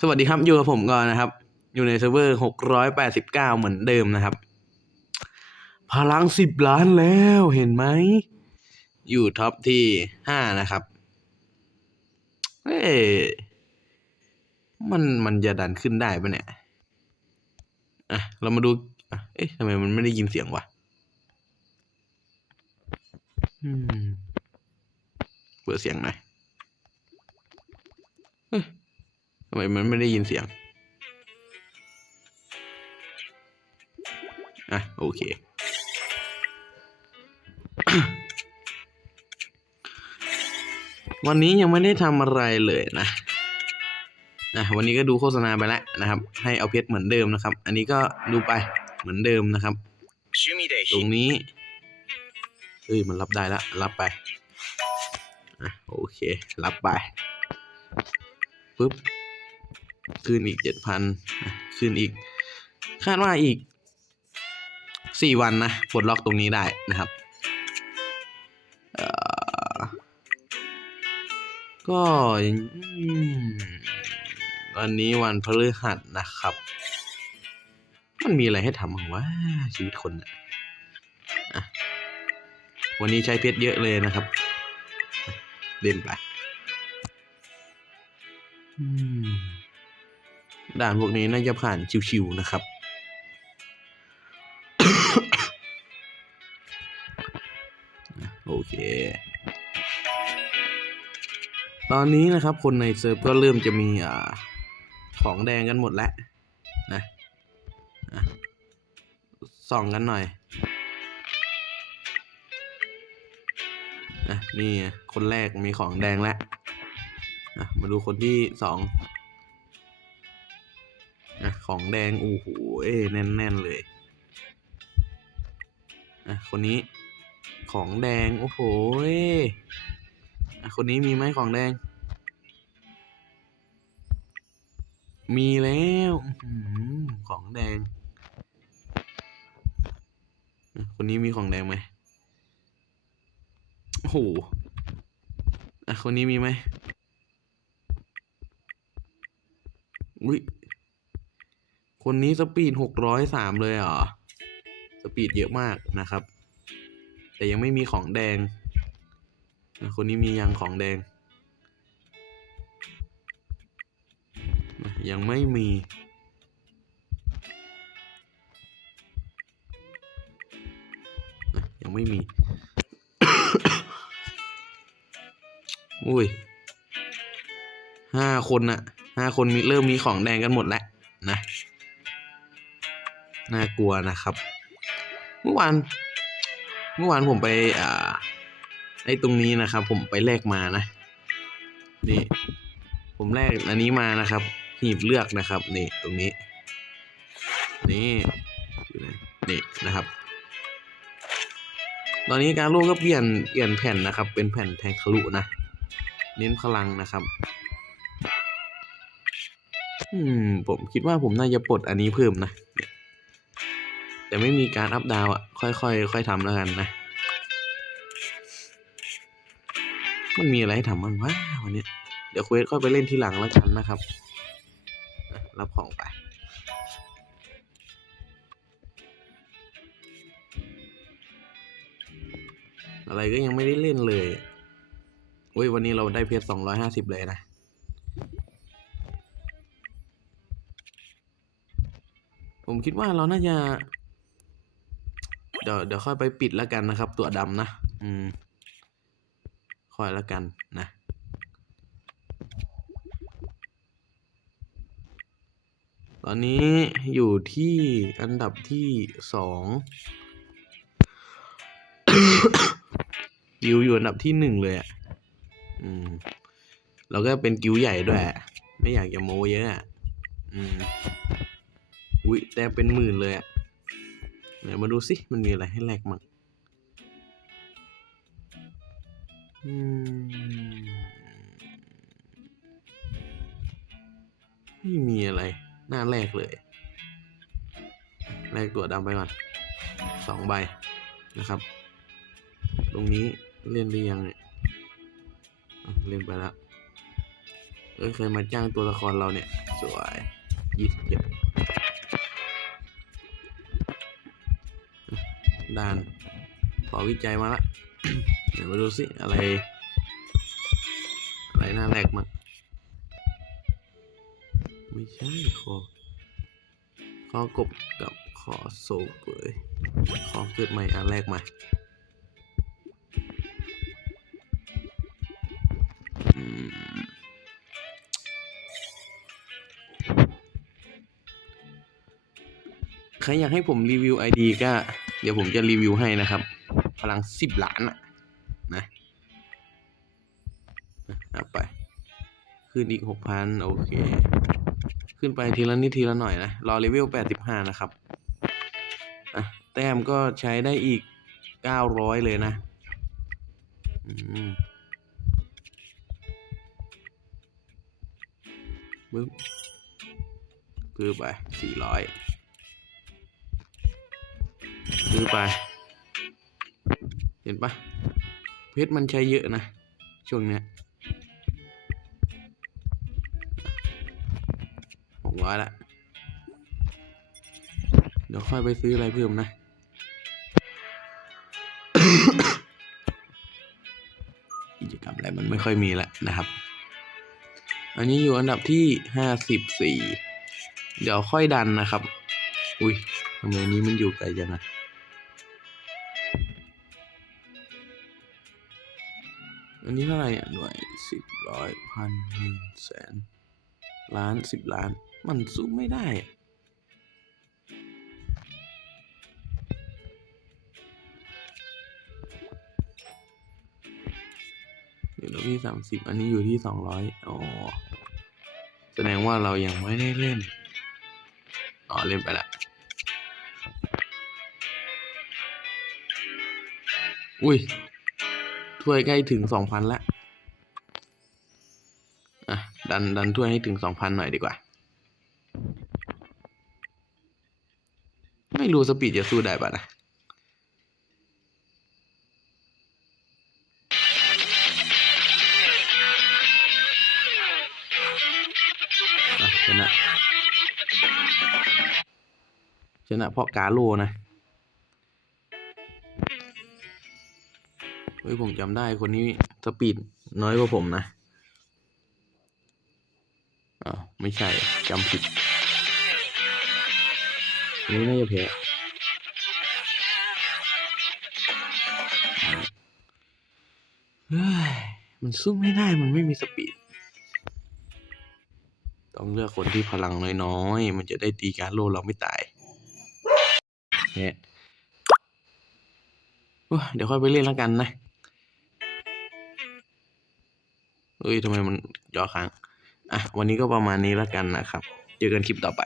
สวัสดีครับ อยู่กับผมก่อนนะครับ อยู่ในเซิร์ฟเวอร์หกร้อยแปดสิบเก้าเหมือนเดิมนะครับ พลังสิบล้านแล้วเห็นไหม อยู่ท็อปที่ห้านะครับ เอ้มันมันจะดันขึ้นได้ปะเนี่ย อะ เรามาดู เอ๊ะทำไมมันไม่ได้ยินเสียงวะอืมเปิดเสียงหน่อย มันไม่ได้ยินเสียง อะ โอเค วันนี้ยังไม่ได้ทำอะไรเลยนะนะวันนี้ก็ดูโฆษณาไปแล้วนะครับ ให้เอาเพชรเหมือนเดิมนะครับ อันนี้ก็ดูไปเหมือนเดิมนะครับ ตรงนี้เฮ้ยมันรับได้แล้วรับไปอะโอเค รับไปปุ๊บ คืนอีกเจ็ดพันคืนอีก คาดว่าอีกสี่วันนะปลดล็อกตรงนี้ได้นะครับก็อันนี้วันพฤหัสนะครับ มันมีอะไรให้ทำบ้างวะชีวิตคนนะอะวันนี้ใช้เพชรเยอะเลยนะครับเล่นไปอืม ด่านพวกนี้น่าจะผ่านชิวๆนะครับ โอเค ตอนนี้นะครับคนในเซิร์ฟก็เริ่มจะมีอ่าของแดงกันหมดแล้วนะอะส่องกันหน่อยอะนี่คนแรกมีของแดงแล้วอะมาดูคนที่สอง ของแดงโอ้โหเอ้แน่นๆเลยอะคนนี้ของแดงโอ้โหเอ้อะคนนี้มีไหมของแดง มีแล้วอของแดงอะคนนี้มีของแดงไหมโอ้โหอะคนนี้มีไหมอุ้ย คนนี้สปีดหกร้อยสามเลยเหรอ สปีดเยอะมากนะครับ แต่ยังไม่มีของแดง คนนี้มียังของแดง ยังไม่มียังไม่มี อุ้ยห้าคนน่ะห้าคนมีเริ่มมีของแดงกันหมดแล้ว น่ากลัวนะครับ เมื่อวานเมื่อวานผมไปอ่าไอ้ตรงนี้นะครับ ผมไปแลกมานะ นี่ ผมแลกอันนี้มานะครับ หีบเลือกนะครับ นี่ตรงนี้ นี่อยู่ไหนนี่นะครับ ตอนนี้การโลกก็เปลี่ยนเปลี่ยนแผ่นนะครับ เป็นแผ่นแทงทะลุนะ เน้นพลังนะครับ อืม ผมคิดว่าผมน่าจะปลดอันนี้เพิ่มนะ แต่ไม่มีการอัพดาวอะค่อยๆค่อยทำแล้วกันนะ มันมีอะไรให้ทำบ้างวะวันนี้ เดี๋ยวเควสค่อยไปเล่นทีหลังแล้วกันนะครับ รับของไปอะไรก็ยังไม่ได้เล่นเลยอุ้ยวันนี้เราได้เพชรสองร้อยห้าสิบเลยนะ ผมคิดว่าเราน่าจะ เดี๋ยวเดี๋ยวค่อยไปปิดแล้วกันนะครับ ตัวดำนะ อืม ค่อยแล้วกันนะตอนนี้อยู่ที่อันดับที่สองกิวอยู่อันดับที่หนึ่งเลยอะ อืม เราก็เป็นกิวใหญ่ด้วย ไม่อยากจะโมเยอะอะ อืม อุ้ยแต่เป็นหมื่นเลยอะ เดี๋ยวมาดูสิมันมีอะไรให้แลกมั่งไม่มีอะไร หน้าแรกเลย แรกตัวดำไปก่อนสองใบนะครับ ตรงนี้เล่นหรือยังเนี่ยเล่นไปแล้ว เอ้ยเคยมาจ้างตัวละครเราเนี่ย สวยยี่สิบเจ็ด ด่านขอวิจัยมาละเดี๋ยวมาดูสิอะไร อะไรน่าแรกมั้งไม่ใช่คอคอกบกับคอโซเปยคอเกิดใหม่อันแรกมาใครอยากให้ผมรีวิว ID ก็ ดี๋ยวผมจะรีวิวให้นะครับ พลังสิบล้านอะนะนะนับไป ขึ้นอีกหกพันโอเค ขึ้นไปทีละนิดทีละหน่อยนะ รอเลเวลแปดสิบห้านะครับอะแต้มก็ใช้ได้อีกเก้าร้อยเลยนะอืมบึ๊บคือไปสี่ร้อย คือไป เห็นปะเพชรมันใช้เยอะนะ ช่วงเนี้ยหกร้อยละ เดี๋ยวค่อยไปซื้ออะไรเพิ่มนะกิจกรรมอะไรมันไม่ค่อยมีแล้วนะครับ อันนี้อยู่อันดับที่ห้าสิบสี่ เดี๋ยวค่อยดันนะครับ อุ้ยทำไมอันนี้มันอยู่ไกลจังอะ อันนี้เท่าไหร่เนี่ยหน่วยสิบร้อยพันหนึ่งแสนล้านสิบล้าน มันสู้ไม่ได้เดี๋ยวเราที่สามสิบอันนี้อยู่ที่สองร้อยอ๋อ แสดงว่าเรายังไม่ได้เล่น อ๋อ เล่นไปละ อุ้ย ถ้วยใกล้ถึงสองพันละอะดันดันถ้วยให้ถึงสองพันหน่อยดีกว่า ไม่รู้สปีดจะสู้ได้ปะนะชนะชนะเพราะกาโลนะ ฮ้ยผมจำได้คนนี้สปีดน้อยกว่าผมนะอ่าวไม่ใช่จำผิดอันนี้น่าจะแพ้เฮ้ยมันสู้ไม่ได้มันไม่มีสปีด ต้องเลือกคนที่พลังน้อยๆ มันจะได้ตีการโลเราไม่ตาย เนี่ยโอ้ยเดี๋ยวค่อยไปเล่นแล้วกันนะ เฮ้ยทำไมมันย่อค้าง อะ วันนี้ก็ประมาณนี้แล้วกันนะครับ เจอกันคลิปต่อไป